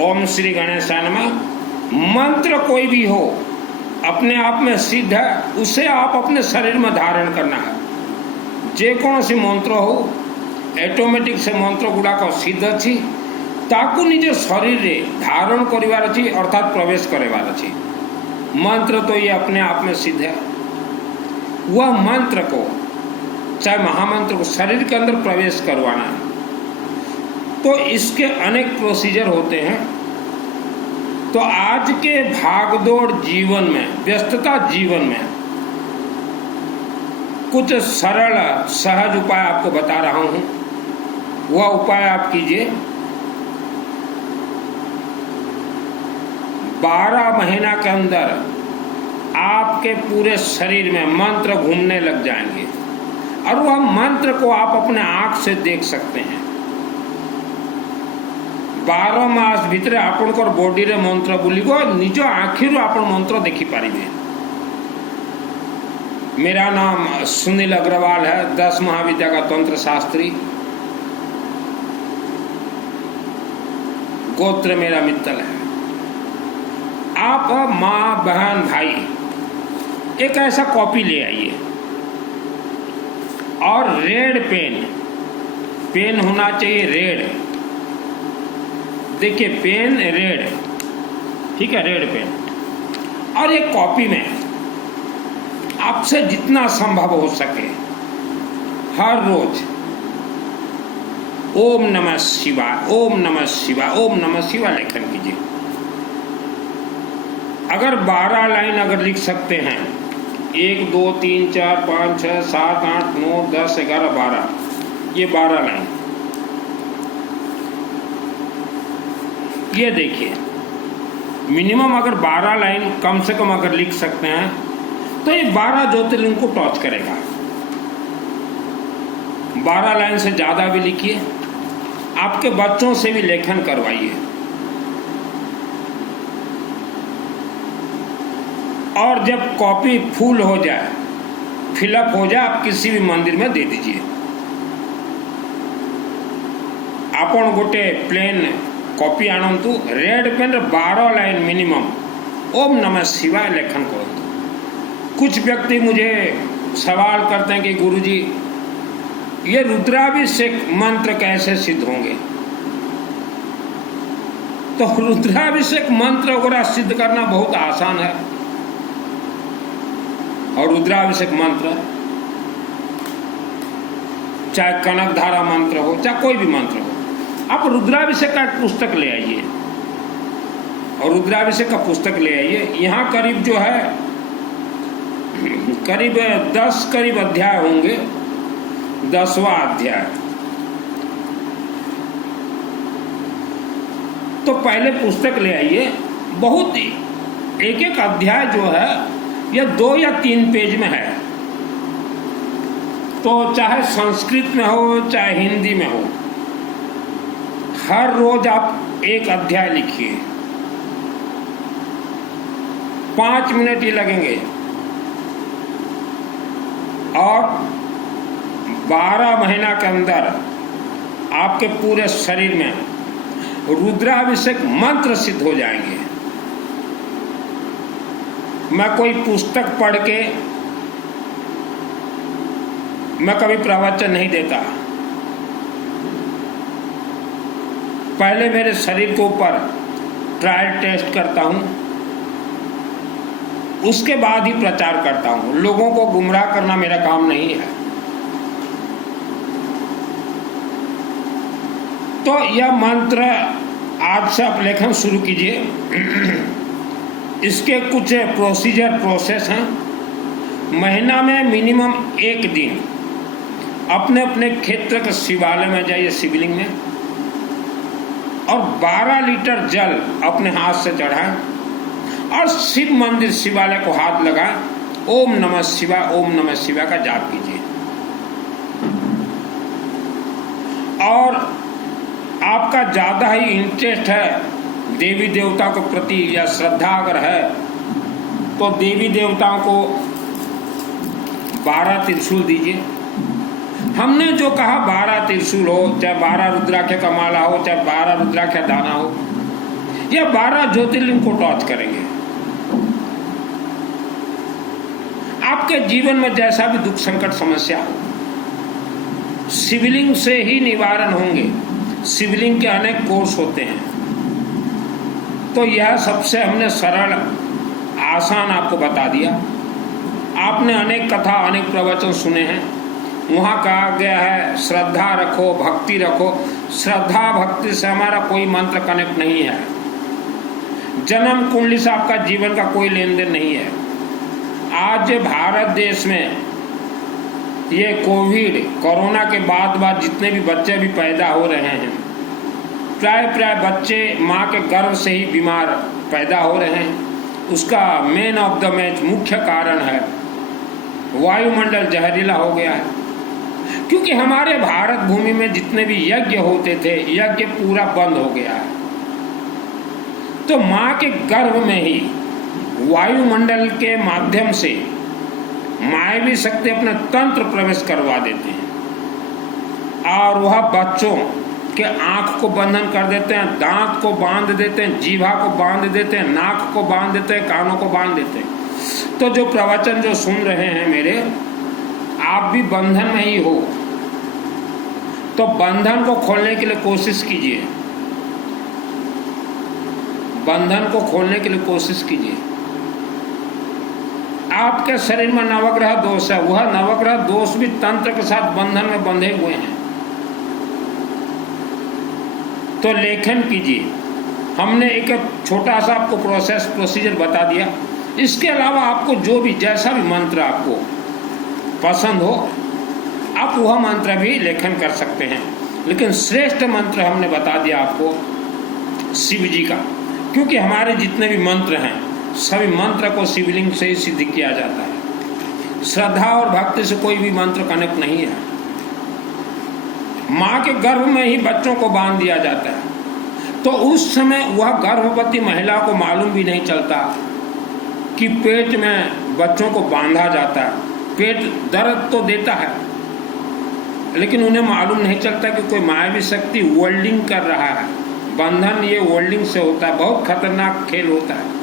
ओम श्री गणेशाय नमः मंत्र कोई भी हो अपने आप में सिद्ध है, उसे आप अपने शरीर में धारण करना है। जेकोसी मंत्र हो ऑटोमेटिक से मंत्र गुड़ाक सिद्ध अच्छी ताकू निज शरीर रे धारण करिवार अछि अर्थात प्रवेश करेवार अछि। मंत्र तो ये अपने आप में सिद्ध है। वह मंत्र को चाहे महामंत्र को शरीर के अंदर प्रवेश करवाना है तो इसके अनेक प्रोसीजर होते हैं। तो आज के भागदौड़ जीवन में, व्यस्तता जीवन में कुछ सरल सहज उपाय आपको बता रहा हूं। वह उपाय आप कीजिए। 12 महीना के अंदर आपके पूरे शरीर में मंत्र घूमने लग जाएंगे और वह मंत्र को आप अपने आंख से देख सकते हैं। 12 मास भितर आपनकर बॉडी रे मंत्र बुलिगो निज आखिर आपन मंत्र देखी पारिबे। मेरा नाम सुनील अग्रवाल है, 10 महाविद्या का तंत्र शास्त्री। गोत्र मेरा मित्तल है। आप माँ बहन भाई एक ऐसा कॉपी ले आइए और रेड पेन होना चाहिए, रेड। देखिए पेन रेड, ठीक है, रेड पेन। और एक कॉपी में आपसे जितना संभव हो सके हर रोज ओम नमः शिवाय, ओम नमः शिवाय, ओम नमः शिवाय लेखन कीजिए। अगर 12 लाइन अगर लिख सकते हैं, 1 2 3 4 5 6 7 8 9 10 11 12, ये 12 लाइन, ये देखिए मिनिमम अगर 12 लाइन कम से कम अगर लिख सकते हैं तो ये 12 ज्योतिर्लिंग को टच करेगा। 12 लाइन से ज्यादा भी लिखिए, आपके बच्चों से भी लेखन करवाइए। और जब कॉपी फुल हो जाए, फिलअप हो जाए, आप किसी भी मंदिर में दे दीजिए। आपण गोटे प्लेन कॉपी आणंतु, रेड पेन 12 लाइन मिनिमम ओम नमः शिवाय लेखन करंतु। कुछ व्यक्ति मुझे सवाल करते हैं कि गुरुजी ये रुद्राभिषेक मंत्र कैसे सिद्ध होंगे? तो रुद्राभिषेक मंत्र वगैरह सिद्ध करना बहुत आसान है। और रुद्राभिषेक मंत्र चाहे कनकधारा मंत्र हो, चाहे कोई भी मंत्र हो, आप रुद्राभिषेक का एक पुस्तक ले आइए और रुद्राभिषेक का पुस्तक ले आइए। यहाँ करीब जो है करीब 10 करीब अध्याय होंगे, 10वां अध्याय। तो पहले पुस्तक ले आइए। बहुत एक एक अध्याय जो है यह 2 या 3 पेज में है। तो चाहे संस्कृत में हो चाहे हिंदी में हो, हर रोज आप एक अध्याय लिखिए। 5 मिनट ही लगेंगे और 12 महीना के अंदर आपके पूरे शरीर में रुद्राभिषेक मंत्र सिद्ध हो जाएंगे। मैं कोई पुस्तक पढ़ के मैं कभी प्रवचन नहीं देता। पहले मेरे शरीर के ऊपर ट्रायल टेस्ट करता हूं, उसके बाद ही प्रचार करता हूं। लोगों को गुमराह करना मेरा काम नहीं है। तो यह मंत्र आज से आप लेखन शुरू कीजिए। इसके कुछ प्रोसेस हैं। महीना में मिनिमम 1 दिन अपने अपने क्षेत्र के शिवालय में जाइए, शिवलिंग में, और 12 लीटर जल अपने हाथ से चढ़ाएं और शिव मंदिर शिवालय को हाथ लगाएं। ओम नमः शिवाय, ओम नमः शिवाय का जाप कीजिए। और आपका ज्यादा ही इंटरेस्ट है देवी देवता के प्रति या श्रद्धा अगर है तो देवी देवताओं को 12 त्रिशूल दीजिए। हमने जो कहा 12 त्रिशूल हो, चाहे 12 रुद्राक्ष का माला हो, चाहे 12 रुद्राक्ष दाना हो, या 12 ज्योतिर्लिंग को टॉर्च करेंगे। आपके जीवन में जैसा भी दुख संकट समस्या हो, शिवलिंग से ही निवारण होंगे। शिवलिंग के अनेक कोर्स होते हैं, तो यह सबसे हमने सरल आसान आपको बता दिया। आपने अनेक कथा अनेक प्रवचन सुने हैं, वहाँ कहा गया है श्रद्धा रखो, भक्ति रखो। श्रद्धा भक्ति से हमारा कोई मंत्र कनेक्ट नहीं है, जन्म कुंडली से आपका जीवन का कोई लेन देन नहीं है। आज भारत देश में ये कोरोना के बाद जितने भी बच्चे भी पैदा हो रहे हैं, प्राय बच्चे माँ के गर्भ से ही बीमार पैदा हो रहे हैं। उसका मेन ऑफ द मैच मुख्य कारण है वायुमंडल जहरीला हो गया है, क्योंकि हमारे भारत भूमि में जितने भी यज्ञ होते थे, यज्ञ पूरा बंद हो गया है। तो माँ के गर्भ में ही वायुमंडल के माध्यम से मायावी शक्ति अपने तंत्र प्रवेश करवा देते हैं और वह बच्चों के आंख को बंधन कर देते हैं, दांत को बांध देते हैं, जीभा को बांध देते हैं, नाक को बांध देते हैं, कानों को बांध देते हैं। तो जो प्रवचन जो सुन रहे हैं मेरे, आप भी बंधन में ही हो, तो बंधन को खोलने के लिए कोशिश कीजिए, बंधन को खोलने के लिए कोशिश कीजिए। आपके शरीर में नवग्रह दोष है, वह नवग्रह दोष भी तंत्र के साथ बंधन में बंधे हुए हैं। तो लेखन कीजिए। हमने एक छोटा सा आपको प्रोसीजर बता दिया। इसके अलावा आपको जो भी जैसा भी मंत्र आपको पसंद हो, आप वह मंत्र भी लेखन कर सकते हैं, लेकिन श्रेष्ठ मंत्र हमने बता दिया आपको शिव जी का, क्योंकि हमारे जितने भी मंत्र हैं सभी मंत्र को शिवलिंग से ही सिद्ध किया जाता है। श्रद्धा और भक्ति से कोई भी मंत्र कनेक्ट नहीं है। माँ के गर्भ में ही बच्चों को बांध दिया जाता है, तो उस समय वह गर्भवती महिला को मालूम भी नहीं चलता कि पेट में बच्चों को बांधा जाता है। पेट दर्द तो देता है, लेकिन उन्हें मालूम नहीं चलता कि कोई मायावी शक्ति वेल्डिंग कर रहा है। बंधन ये वेल्डिंग से होता है, बहुत खतरनाक खेल होता है।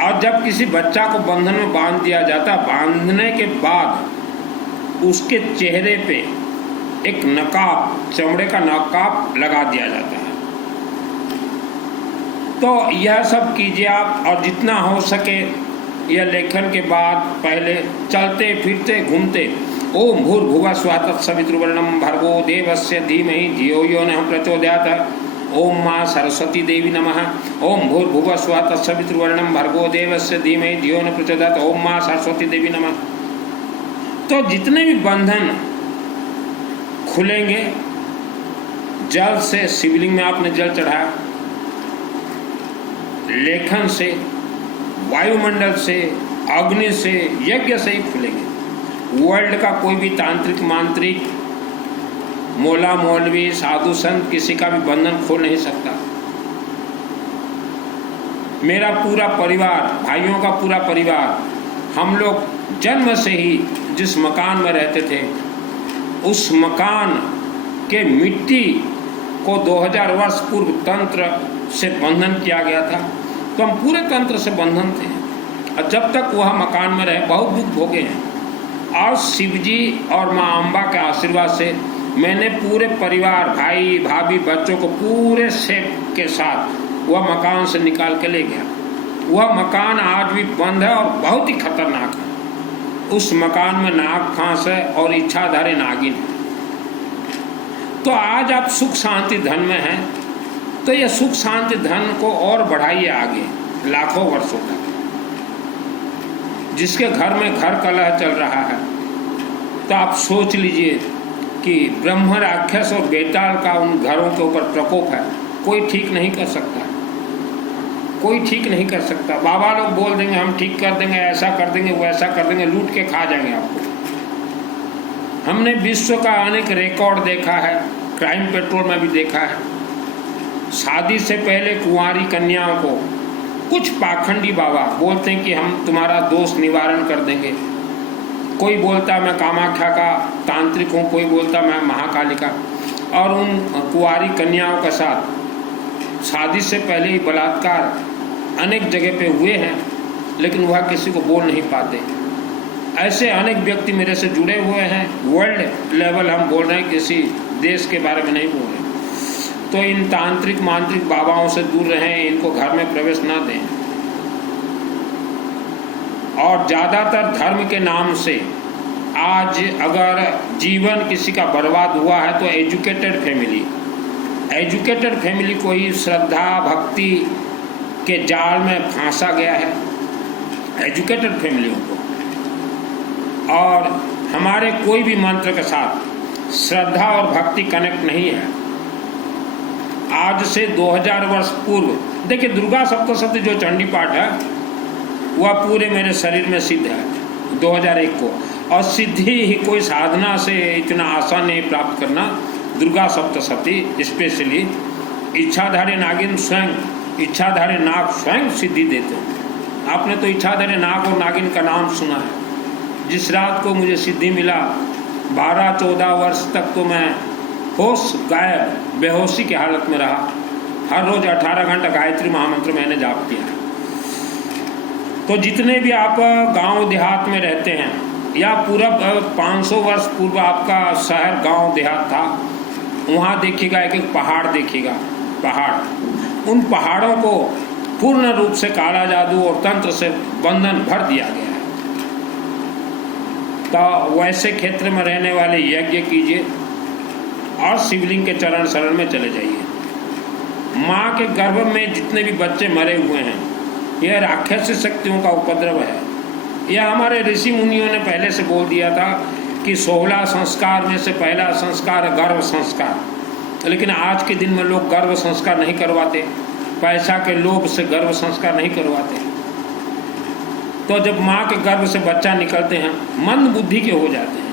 और जब किसी बच्चा को बंधन में बांध दिया जाता है, बांधने के बाद उसके चेहरे पे एक नकाब, चमड़े का नकाब लगा दिया जाता है। तो यह सब कीजिए आप, और जितना हो सके यह लेखन के बाद पहले चलते फिरते घूमते ओम भूर्भुवः स्वः तत्सवितुर्वरेण्यं भर्गो देवस्य धीमहि धियो यो नः प्रचोदयात्। ओम माँ सरस्वती देवी नमः। ओम भूर्भुवः स्वः तत्सवितुर्वरेण्यं भर्गो देवस्य धीमहि धियो न प्रचोदयात्। ओम माँ सरस्वती देवी नमः। तो जितने भी बंधन खुलेंगे, जल से, शिवलिंग में आपने जल चढ़ाया, लेखन से, वायुमंडल से, अग्नि से, यज्ञ से ही खुलेंगे। वर्ल्ड का कोई भी तांत्रिक मांत्रिक, मौला मौलवी, साधु संत किसी का भी बंधन खोल नहीं सकता। मेरा पूरा परिवार, भाइयों का पूरा परिवार, हम लोग जन्म से ही जिस मकान में रहते थे, उस मकान के मिट्टी को 2000 वर्ष पूर्व तंत्र से बंधन किया गया था। तो हम पूरे तंत्र से बंधन थे, और जब तक वह मकान में रहे बहुत दुख भोगे हैं। और शिव जी और माँ अम्बा के आशीर्वाद से मैंने पूरे परिवार, भाई भाभी, बच्चों को पूरे सेफ के साथ वह मकान से निकाल के ले गया। वह मकान आज भी बंद है और बहुत ही खतरनाक है। उस मकान में नाग फांस है और इच्छाधारी नागिन है। तो आज आप सुख शांति धन में हैं, तो यह सुख शांति धन को और बढ़ाइए आगे लाखों वर्षों तक। जिसके घर में घर कलह चल रहा है, तो आप सोच लीजिए कि ब्रह्म राक्षस और बेताल का उन घरों के ऊपर प्रकोप है। कोई ठीक नहीं कर सकता, कोई ठीक नहीं कर सकता। बाबा लोग बोल देंगे हम ठीक कर देंगे, ऐसा कर देंगे, वैसा कर देंगे, लूट के खा जाएंगे आपको। हमने विश्व का अनेक रिकॉर्ड देखा है, क्राइम पेट्रोल में भी देखा है। शादी से पहले कुंवारी कन्याओं को कुछ पाखंडी बाबा बोलते हैं कि हम तुम्हारा दोष निवारण कर देंगे। कोई बोलता मैं कामाख्या का तांत्रिक हूँ, कोई बोलता मैं महाकाली का, और उन कुंवारी कन्याओं के साथ शादी से पहले ही बलात्कार अनेक जगह पे हुए हैं, लेकिन वह किसी को बोल नहीं पाते। ऐसे अनेक व्यक्ति मेरे से जुड़े हुए हैं। वर्ल्ड लेवल हम बोल रहे हैं, किसी देश के बारे में नहीं बोल रहे। तो इन तांत्रिक मांत्रिक बाबाओं से दूर रहें, इनको घर में प्रवेश ना दें। और ज़्यादातर धर्म के नाम से आज अगर जीवन किसी का बर्बाद हुआ है तो एजुकेटेड फैमिली को ही श्रद्धा भक्ति के जाल में फांसा गया है, एजुकेटेड फैमिलियों को। और हमारे कोई भी मंत्र के साथ श्रद्धा और भक्ति कनेक्ट नहीं है। आज से 2000 वर्ष पूर्व देखिए, दुर्गा सप्तशती जो चंडी पाठ है वह पूरे मेरे शरीर में सिद्ध है 2001 को। और सिद्धि ही कोई साधना से इतना आसान नहीं प्राप्त करना। दुर्गा सप्तशती स्पेशली इच्छाधारी नागिन स्वयं, इच्छाधारी नाग स्वयं सिद्धि देते हैं। आपने तो इच्छाधारी नाग और नागिन का नाम सुना है। जिस रात को मुझे सिद्धि मिला, 12-14 वर्ष तक तो मैं होश गायब बेहोशी की हालत में रहा। हर रोज 18 घंटा गायत्री महामंत्र मैंने जाप किया। तो जितने भी आप गांव देहात में रहते हैं या पूरा 500 वर्ष पूर्व आपका शहर गांव देहात था, वहाँ देखिएगा एक एक पहाड़ देखिएगा, पहाड़, उन पहाड़ों को पूर्ण रूप से काला जादू और तंत्र से बंधन भर दिया गया है। तो वैसे क्षेत्र में रहने वाले यज्ञ कीजिए और शिवलिंग के चरण शरण में चले जाइए। माँ के गर्भ में जितने भी बच्चे मरे हुए हैं, यह राक्षस शक्तियों का उपद्रव है। यह हमारे ऋषि मुनियों ने पहले से बोल दिया था कि 16 संस्कार में से पहला संस्कार है गर्भ संस्कार। लेकिन आज के दिन में लोग गर्भ संस्कार नहीं करवाते, पैसा के लोभ से गर्भ संस्कार नहीं करवाते। तो जब माँ के गर्भ से बच्चा निकलते हैं, मंद बुद्धि के हो जाते हैं।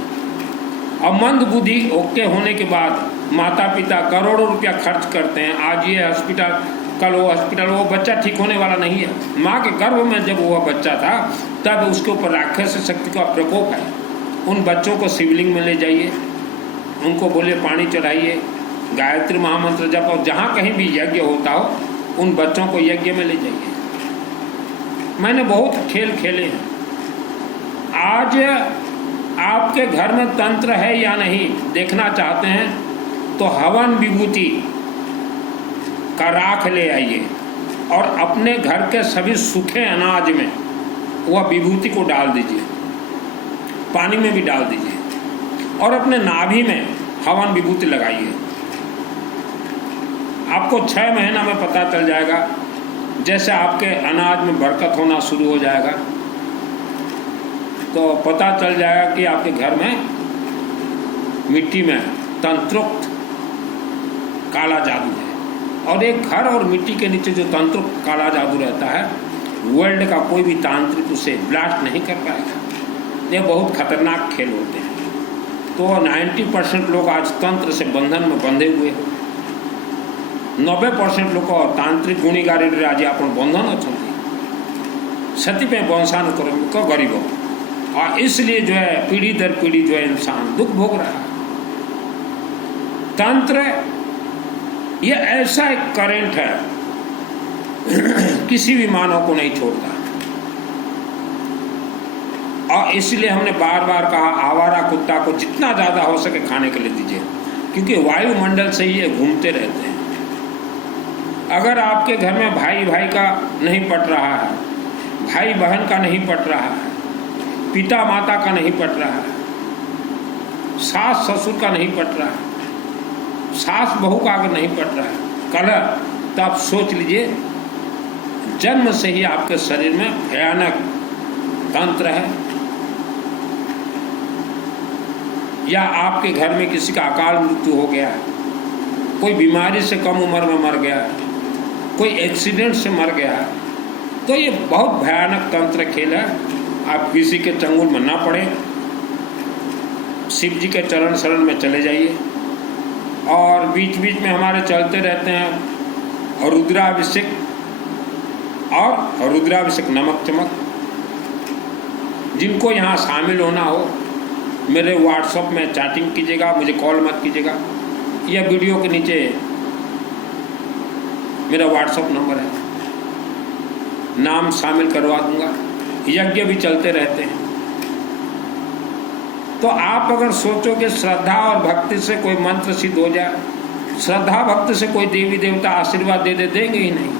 और मंद बुद्धि ओके होने के बाद माता पिता करोड़ों रुपया खर्च करते हैं। आज ये हॉस्पिटल, कल वो हॉस्पिटल, वो बच्चा ठीक होने वाला नहीं है। माँ के गर्भ में जब वह बच्चा था तब उसके ऊपर राक्षस शक्ति का प्रकोप है। उन बच्चों को शिवलिंग में ले जाइए, उनको बोले पानी चढ़ाइए, गायत्री महामंत्र जप, और जहाँ कहीं भी यज्ञ होता हो उन बच्चों को यज्ञ में ले जाइए। मैंने बहुत खेल खेले हैं। आज आपके घर में तंत्र है या नहीं देखना चाहते हैं तो हवन विभूति का राख ले आइए और अपने घर के सभी सूखे अनाज में वह विभूति को डाल दीजिए, पानी में भी डाल दीजिए और अपने नाभि में हवन विभूति लगाइए। आपको 6 महीना में पता चल जाएगा, जैसे आपके अनाज में बरकत होना शुरू हो जाएगा तो पता चल जाएगा कि आपके घर में मिट्टी में तंत्रोक्त काला जादू है। और एक घर और मिट्टी के नीचे जो तंत्रोक्त काला जादू रहता है, वर्ल्ड का कोई भी तांत्रिक उसे ब्लास्ट नहीं कर पाएगा। ये बहुत खतरनाक खेल होते हैं। तो 90% लोग आज तंत्र से बंधन में बंधे हुए हैं। 90% लोग तांत्रिक गुणीगारी आज अपन बंधन अच्छा सती पे वंशानुक्रम गरीबों, और इसलिए जो है पीढ़ी दर पीढ़ी जो है इंसान दुख भोग रहा है। तंत्र ये ऐसा एक करंट है, किसी भी मानव को नहीं छोड़ता। और इसलिए हमने बार बार कहा, आवारा कुत्ता को जितना ज़्यादा हो सके खाने के लिए दीजिए, क्योंकि वायुमंडल से ही ये घूमते रहते हैं। अगर आपके घर में भाई भाई का नहीं पट रहा है, भाई बहन का नहीं पट रहा है, पिता माता का नहीं पट रहा है, सास ससुर का नहीं पट रहा है, सास बहू का अगर नहीं पट रहा है कलह, तो आप सोच लीजिए जन्म से ही आपके शरीर में भयानक तंत्र है। या आपके घर में किसी का अकाल मृत्यु हो गया है, कोई बीमारी से कम उम्र में मर गया है, कोई एक्सीडेंट से मर गया है, तो ये बहुत भयानक तंत्र खेल है। आप किसी के चंगुल में ना पड़े, शिव जी के चरण शरण में चले जाइए। और बीच बीच में हमारे चलते रहते हैं और रुद्राभिषेक नमक चमक। जिनको यहाँ शामिल होना हो मेरे व्हाट्सएप में चैटिंग कीजिएगा, मुझे कॉल मत कीजिएगा। यह वीडियो के नीचे मेरा व्हाट्सएप नंबर है, नाम शामिल करवा दूंगा। यज्ञ भी चलते रहते हैं। तो आप अगर सोचो कि श्रद्धा और भक्ति से कोई मंत्र सिद्ध हो जाए, श्रद्धा भक्ति से कोई देवी देवता आशीर्वाद दे दे, देंगे ही नहीं।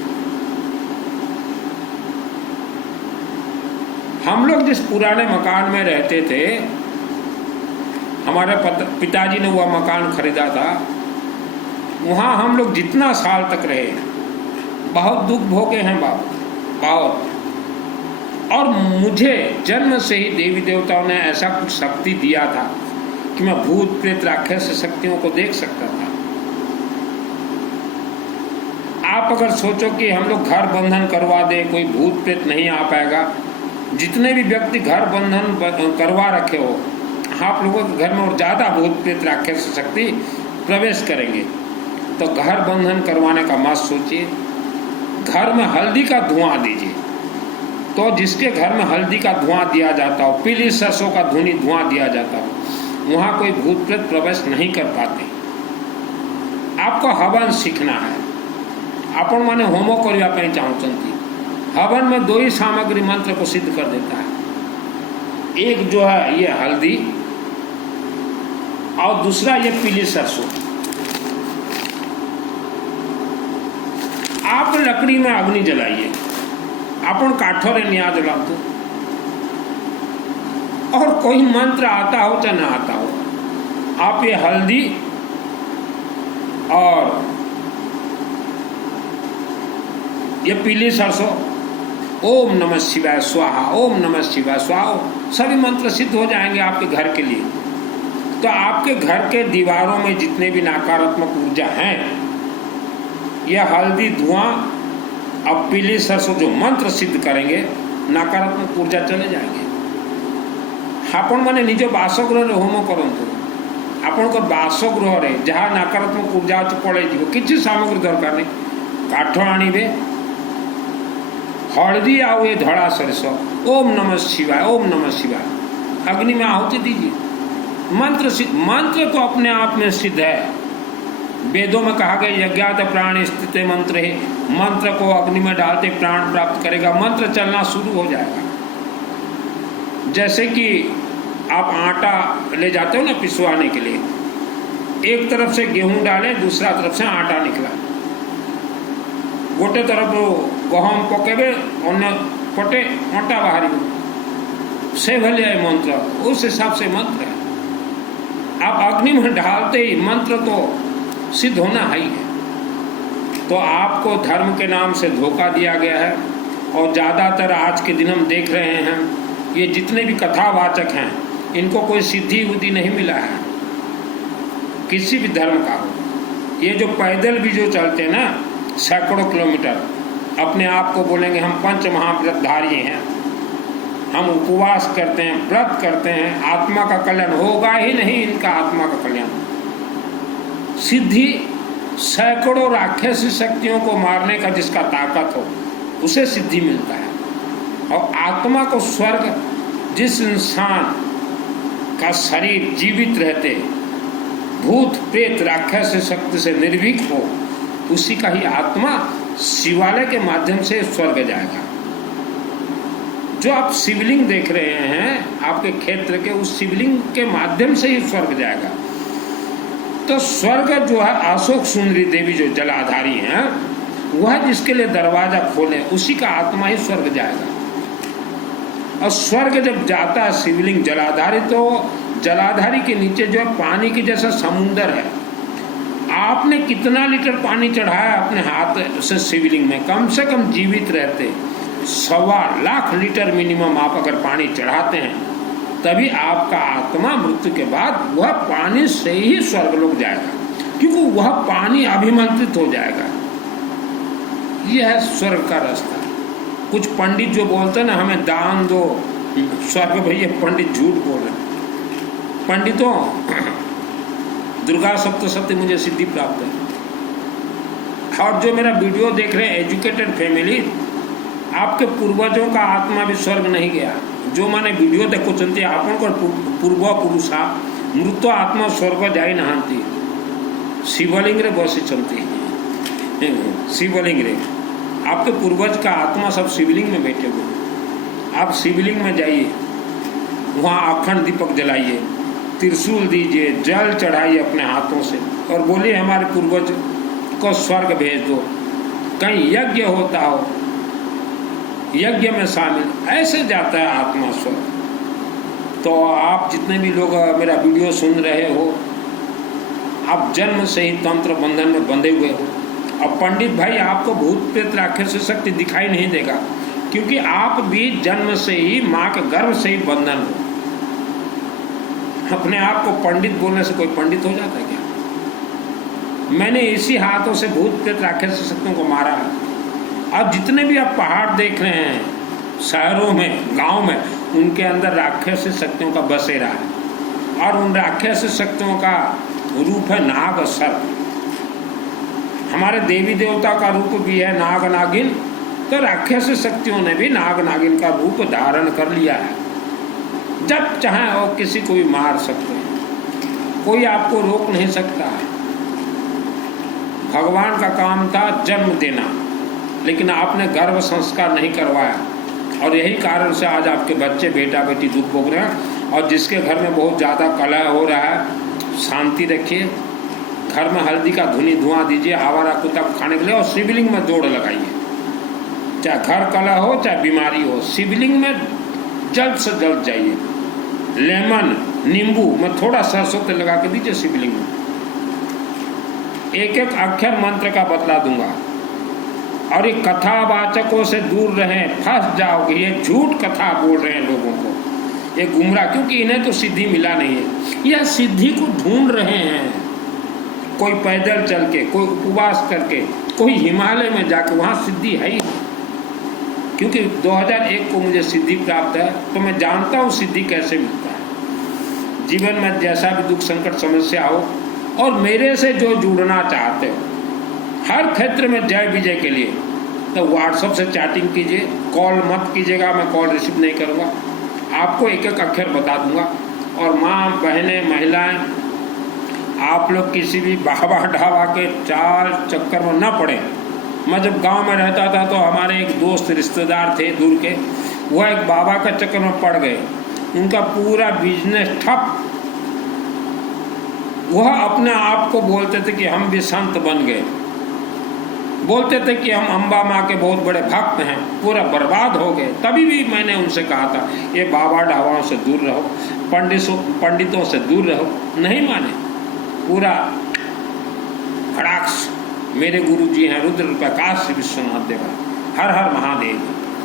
हम लोग जिस पुराने मकान में रहते थे, हमारे पिताजी ने वह मकान खरीदा था, वहाँ हम लोग जितना साल तक रहे, बहुत दुख भोगे हैं बाबू, बहुत। और मुझे जन्म से ही देवी देवताओं ने ऐसा कुछ शक्ति दिया था कि मैं भूत प्रेत राक्षस शक्तियों को देख सकता था। आप अगर सोचो कि हम लोग घर बंधन करवा दे, कोई भूत प्रेत नहीं आ पाएगा। जितने भी व्यक्ति घर बंधन करवा रखे हो, आप लोगों के घर में और ज़्यादा भूत प्रेत राक्षस शक्ति प्रवेश करेंगे। तो घर बंधन करवाने का मत सोचिए। घर में हल्दी का धुआं दीजिए। तो जिसके घर में हल्दी का धुआं दिया जाता हो, पीली सरसों का धुआं दिया जाता हो, वहाँ कोई भूत प्रेत प्रवेश नहीं कर पाते। आपको हवन सीखना है। आपण माने होमो करवा पे चाहूँगी। हवन में दो ही सामग्री मंत्र को सिद्ध कर देता है। एक जो है ये हल्दी और दूसरा ये पीली सरसों। आप लकड़ी में अग्नि जलाइए, अपन काठोरे निया जलाओ तो, और कोई मंत्र आता हो चाहे ना आता हो, आप ये हल्दी और ये पीली सरसों, ओम नमः शिवाय स्वाहा, ओम नमः शिवाय स्वाहा, सभी मंत्र सिद्ध हो जाएंगे आपके घर के लिए। तो आपके घर के दीवारों में जितने भी नकारात्मक ऊर्जा हैं, यह हल्दी धुआं अब पीली सरसों जो मंत्र सिद्ध करेंगे, नकारात्मक ऊर्जा चले जाएंगे। आपण माने निज बासगृह होम करंतु। आपण को बासगृह रे जहाँ नकारात्मक ऊर्जा पड़े किसी सामग्री दरकार नहीं, काठ आणवे, हल्दी आउ ये धड़ा सरसों, ओम नमः शिवाय, ओम नमः शिवाय, अग्नि में आहुति दीजिए। मंत्र तो अपने आप में सिद्ध है। वेदों में कहा गया यज्ञात प्राण स्थित मंत्र है। मंत्र को अग्नि में डालते प्राण प्राप्त करेगा, मंत्र चलना शुरू हो जाएगा। जैसे कि आप आटा ले जाते हो ना पिसवाने के लिए, एक तरफ से गेहूं डाले, दूसरा तरफ से आटा निकला, गोटे तरफ गहम पकेबे, अन्य पटे आटा बाहरी, से भले मंत्र, उस हिसाब से मंत्र है। आप अग्नि में डालते ही मंत्र तो सिद्ध होना ही है। तो आपको धर्म के नाम से धोखा दिया गया है। और ज़्यादातर आज के दिन हम देख रहे हैं, ये जितने भी कथावाचक हैं, इनको कोई सिद्धि बुद्धि नहीं मिला है किसी भी धर्म का हो। ये जो पैदल भी जो चलते हैं ना सैकड़ों किलोमीटर, अपने आप को बोलेंगे हम पंच महाव्रतधारी हैं, हम उपवास करते हैं, व्रत करते हैं, आत्मा का कल्याण होगा ही नहीं, इनका आत्मा का कल्याण। सिद्धि सैकड़ों राक्षसी शक्तियों को मारने का जिसका ताकत हो, उसे सिद्धि मिलता है। और आत्मा को स्वर्ग, जिस इंसान का शरीर जीवित रहते भूत प्रेत राक्षसी शक्ति से निर्भीक हो, उसी का ही आत्मा शिवालय के माध्यम से स्वर्ग जाएगा। जो आप शिवलिंग देख रहे हैं आपके क्षेत्र के, उस शिवलिंग के माध्यम से ही स्वर्ग जाएगा। तो स्वर्ग जो है अशोक सुंदरी देवी जो जलाधारी हैं, वह जिसके लिए दरवाजा खोले, उसी का आत्मा ही स्वर्ग जाएगा। और स्वर्ग जब जाता है शिवलिंग जलाधारी, तो जलाधारी के नीचे जो है पानी के जैसा समुंदर है। आपने कितना लीटर पानी चढ़ाया अपने हाथ से शिवलिंग में, कम से कम जीवित रहते 1.25 लाख लीटर मिनिमम आप अगर पानी चढ़ाते हैं, तभी आपका आत्मा मृत्यु के बाद वह पानी से ही स्वर्गलोक जाएगा, क्योंकि वह पानी अभिमंत्रित हो जाएगा। यह है स्वर्ग का रास्ता। कुछ पंडित जो बोलते हैं ना हमें दान दो स्वर्ग, भैया पंडित झूठ बोल रहे हैं। पंडितों, दुर्गा सप्तशती मुझे सिद्धि प्राप्त है। और जो मेरा वीडियो देख रहे हैं एजुकेटेड फैमिली, आपके पूर्वजों का आत्मा भी स्वर्ग नहीं गया। जो माने वीडियो देखो चलते आपण को पूर्व पुरुषा मृत आत्मा स्वर्ग जाई नहांती, शिवलिंग रे बसी चलती। शिवलिंग रे, आपके पूर्वज का आत्मा सब शिवलिंग में बैठे हुए हैं। आप शिवलिंग में जाइए, वहाँ अखंड दीपक जलाइए, त्रिशूल दीजिए, जल चढ़ाइए अपने हाथों से और बोलिए हमारे पूर्वज को स्वर्ग भेज दो। कहीं यज्ञ होता हो, यज्ञ में शामिल, ऐसे जाता है आत्मा स्वर्ग। तो आप जितने भी लोग मेरा वीडियो सुन रहे हो, आप जन्म से ही तंत्र बंधन में बंधे हुए हो। अब पंडित भाई आपको भूत प्रेत राक्षस से शक्ति दिखाई नहीं देगा, क्योंकि आप भी जन्म से ही माँ के गर्भ से ही बंधन हो। अपने आप को पंडित बोलने से कोई पंडित हो जाता है क्या? मैंने इसी हाथों से भूत प्रेत राक्षस शक्तियों को मारा है। अब जितने भी आप पहाड़ देख रहे हैं, शहरों में, गांव में, उनके अंदर राक्षस शक्तियों का बसेरा है और उन राक्षस शक्तियों का रूप है नाग और सर्प। हमारे देवी देवता का रूप भी है नाग नागिन, तो राक्षस शक्तियों ने भी नाग नागिन का रूप धारण कर लिया है। जब चाहे वो किसी को भी मार सकते हैं, कोई आपको रोक नहीं सकता है। भगवान का काम था जन्म देना, लेकिन आपने गर्भ संस्कार नहीं करवाया और यही कारण से आज आपके बच्चे बेटा बेटी दुख भोग रहे हैं। और जिसके घर में बहुत ज़्यादा कलह हो रहा है, शांति रखिए, घर में हल्दी का धुआं दीजिए आवारा कुत्ता को खाने के लिए और शिवलिंग में दौड़ लगाइए। चाहे घर कलह हो चाहे बीमारी हो, शिवलिंग में जल्द से जल्द जाइए। लेमन, नींबू में थोड़ा सरसों तेल लगा के दीजिए शिवलिंग में। एक एक अक्षर मंत्र का बतला दूंगा और ये कथावाचकों से दूर रहें, फंस जाओगे। ये झूठ कथा बोल रहे हैं लोगों को, ये गुमराह, क्योंकि इन्हें तो सिद्धि मिला नहीं है। यह सिद्धि को ढूंढ रहे हैं, कोई पैदल चल के, कोई उपवास करके, कोई हिमालय में जाके, वहाँ सिद्धि है ही। क्योंकि 2001 को मुझे सिद्धि प्राप्त है, तो मैं जानता हूँ सिद्धि कैसे मिलता है। जीवन में जैसा भी दुख संकट समस्या हो और मेरे से जो जुड़ना चाहते हो हर क्षेत्र में जय विजय के लिए, तो व्हाट्सएप से चैटिंग कीजिए, कॉल मत कीजिएगा, मैं कॉल रिसीव नहीं करूँगा। आपको एक एक अक्षर बता दूंगा। और माँ बहनें महिलाएं, आप लोग किसी भी बहावा ढावा के चाल चक्कर में न पड़े। मैं जब गांव में रहता था तो हमारे एक दोस्त रिश्तेदार थे दूर के, वह एक बाबा का चक्कर में पड़ गए, उनका पूरा बिजनेस ठप। वह अपने आप को बोलते थे कि हम भी संत बन गए, बोलते थे कि हम अम्बा माँ के बहुत बड़े भक्त हैं, पूरा बर्बाद हो गए। तभी भी मैंने उनसे कहा था ये बाबा ढाबाओं से दूर रहो, पंडितों से दूर रहो। नहीं माने, पूरा खड़ाक्ष। मेरे गुरु जी हैं रुद्र प्रकाश विश्वनाथ देवा। हर हर महादेव।